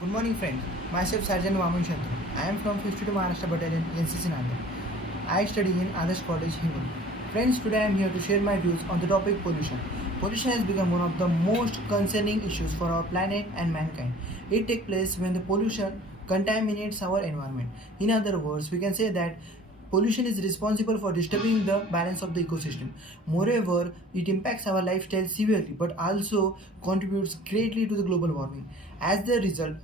Good morning, friends. Myself Sergeant Vaman Shantru. I am from 52 Maharashtra Battalion, NCC Nanded. I study in Adarsh College, Hingol. Friends, today I am here to share my views on the topic pollution. Pollution has become one of the most concerning issues for our planet and mankind. It takes place when the pollution contaminates our environment. In other words, we can say that pollution is responsible for disturbing the balance of the ecosystem. Moreover, it impacts our lifestyle severely but also contributes greatly to the global warming. As the result,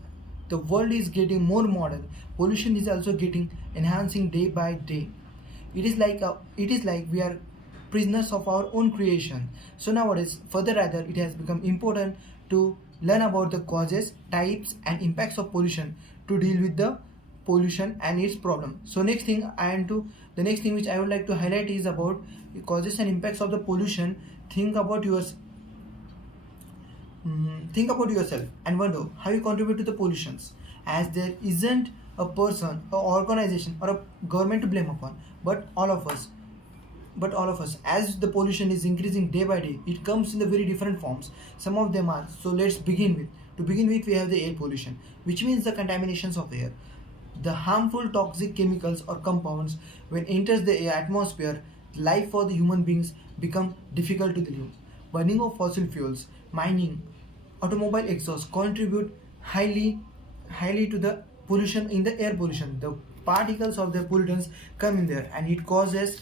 the world is getting more modern. Pollution is also getting enhancing day by day. It is like we are prisoners of our own creation. So nowadays, further rather, it has become important to learn about the causes, types, and impacts of pollution to deal with the pollution and its problem. So the next thing which I would like to highlight is about causes and impacts of the pollution. Think about yours. Think about yourself and wonder how you contribute to the pollutions, as there isn't a person, or organization, or a government to blame upon, but all of us. As the pollution is increasing day by day, it comes in the very different forms. Some of them are, so let's begin with. To begin with, we have the air pollution, which means the contaminations of air. The harmful toxic chemicals or compounds, when enters the air atmosphere, life for the human beings become difficult to live. Burning of fossil fuels, mining, automobile exhaust contribute highly to the pollution in the air pollution. The particles of the pollutants come in there and it causes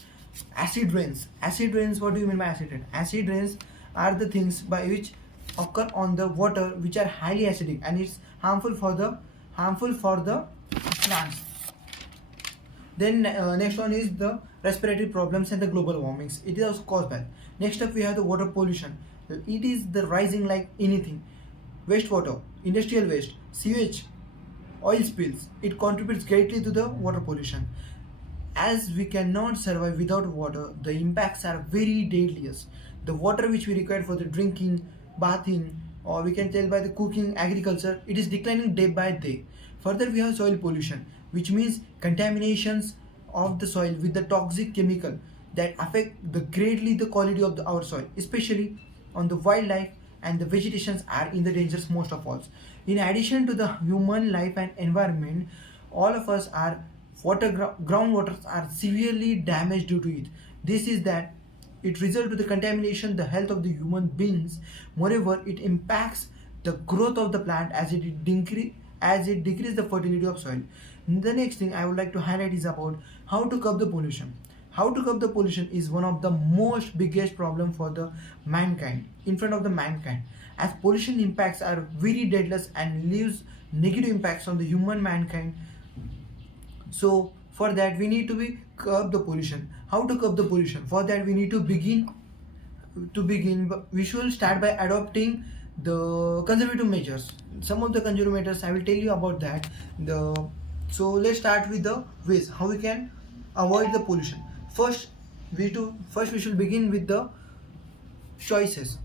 acid rains. Acid rains, what do you mean by acid rain? Acid rains are the things by which occur on the water which are highly acidic, and it's harmful for the plants. Then next one is the respiratory problems and the global warmings. It is also caused by. Next up we have the water pollution. It is the rising like anything. Wastewater, industrial waste, sewage, oil spills. It contributes greatly to the water pollution. As we cannot survive without water, the impacts are very deadliest. The water which we require for the drinking, bathing, or we can tell by the cooking, agriculture, it is declining day by day. Further, we have soil pollution, which means contaminations of the soil with the toxic chemical that affect greatly the quality of our soil, especially on the wildlife, and the vegetations are in the dangers most of all. In addition to the human life and environment, all of us are groundwaters are severely damaged due to it. This is that it results to the contamination the health of the human beings. Moreover, it impacts the growth of the plant as it decreases the fertility of soil. The next thing I would like to highlight is about how to curb the pollution. How to curb the pollution is one of the most biggest problem for the mankind, in front of the mankind, as pollution impacts are very deadly and leaves negative impacts on the human mankind. So for that we need to be curb the pollution. How to curb the pollution? For that we need to begin. We should start by adopting the conservative measures. Some of the conservative measures I will tell you about that. So let's start with the ways how we can avoid the pollution. First we should begin with the choices.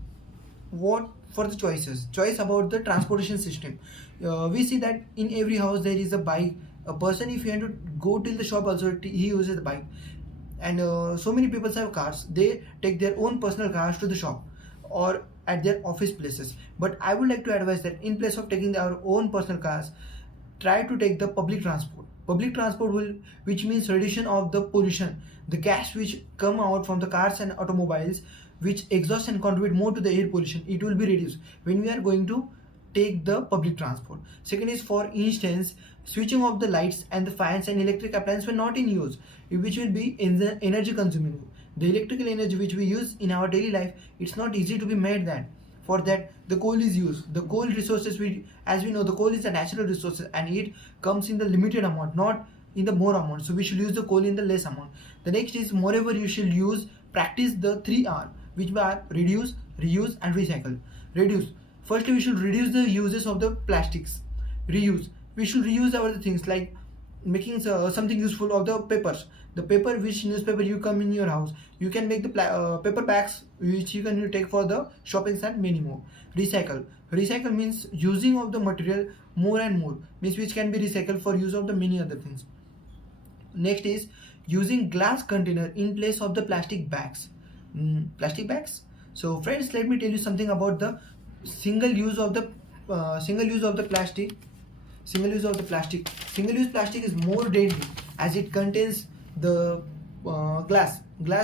What for the choice about the transportation system. We see that in every house there is a bike. A person, if he want to go till the shop also, he uses the bike. And so many people have cars. They take their own personal cars to the shop or at their office places. But I would like to advise that in place of taking our own personal cars, try to take the public transport. Public transport will, which means reduction of the pollution, the gas which come out from the cars and automobiles, which exhaust and contribute more to the air pollution, it will be reduced when we are going to take the public transport. Second is, for instance, switching off the lights and the fans and electric appliances when not in use, which will be energy consuming. The electrical energy which we use in our daily life, it's not easy to be made that. For that, the coal is used. The coal resources, as we know, the coal is a natural resource and it comes in the limited amount, not in the more amount. So we should use the coal in the less amount. The next is, moreover, you should practice the 3R, which are reduce, reuse, and recycle. Reduce. Firstly, we should reduce the uses of the plastics. Reuse. We should reuse our things like making something useful of the papers. The paper which newspaper you come in your house, you can make the paper bags which you can take for the shopping and many more. Recycle. Recycle means using of the material more and more, means which can be recycled for use of the many other things. Next is using glass container in place of the plastic bags. Plastic bags. So friends, let me tell you something about the single use of the plastic. Single use of the plastic. Single use plastic is more deadly as it contains the glass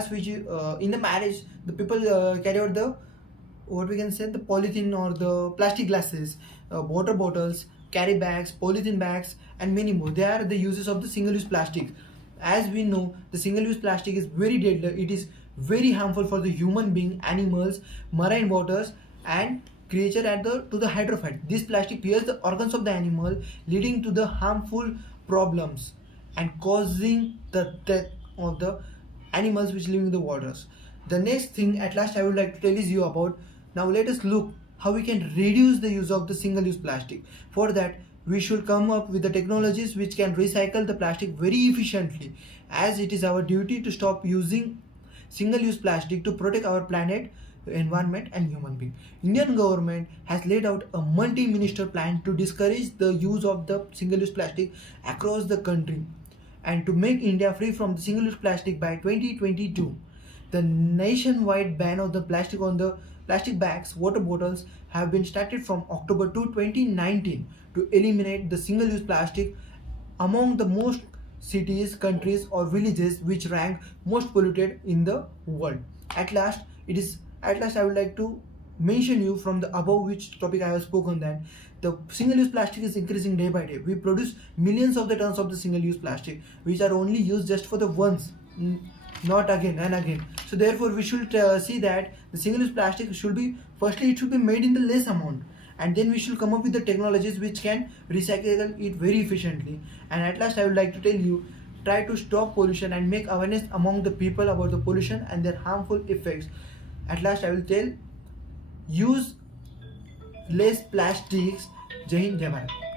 which in the marriage the people carry out the, what we can say, the polythene or the plastic glasses, water bottles, carry bags, polythene bags, and many more. They are the uses of the single use plastic. As we know, the single use plastic is very deadly. It is very harmful for the human being, animals, marine waters, and creature at the to the hydrophyte. This plastic pierces the organs of the animal, leading to the harmful problems and causing the death of the animals which live in the waters. The next thing at last I would like to tell is you about. Now let us look how we can reduce the use of the single use plastic. For that, we should come up with the technologies which can recycle the plastic very efficiently, as it is our duty to stop using single use plastic to protect our planet, environment, and human being. Indian government has laid out a multi-minister plan to discourage the use of the single use plastic across the country and to make India free from the single use plastic by 2022. The nationwide ban of the plastic on the plastic bags, water bottles have been started from October 2, 2019 to eliminate the single use plastic among the most cities, countries, or villages which rank most polluted in the world. At last I would like to mention you from the above which topic I have spoken, that the single use plastic is increasing day by day. We produce millions of the tons of the single use plastic which are only used just for the once, not again and again. So therefore we should see that the single use plastic should be, firstly it should be made in the less amount, and then we should come up with the technologies which can recycle it very efficiently. And at last I would like to tell you, try to stop pollution and make awareness among the people about the pollution and their harmful effects. At last I will tell, use less plastics. Jai Hind, Jai Bharat.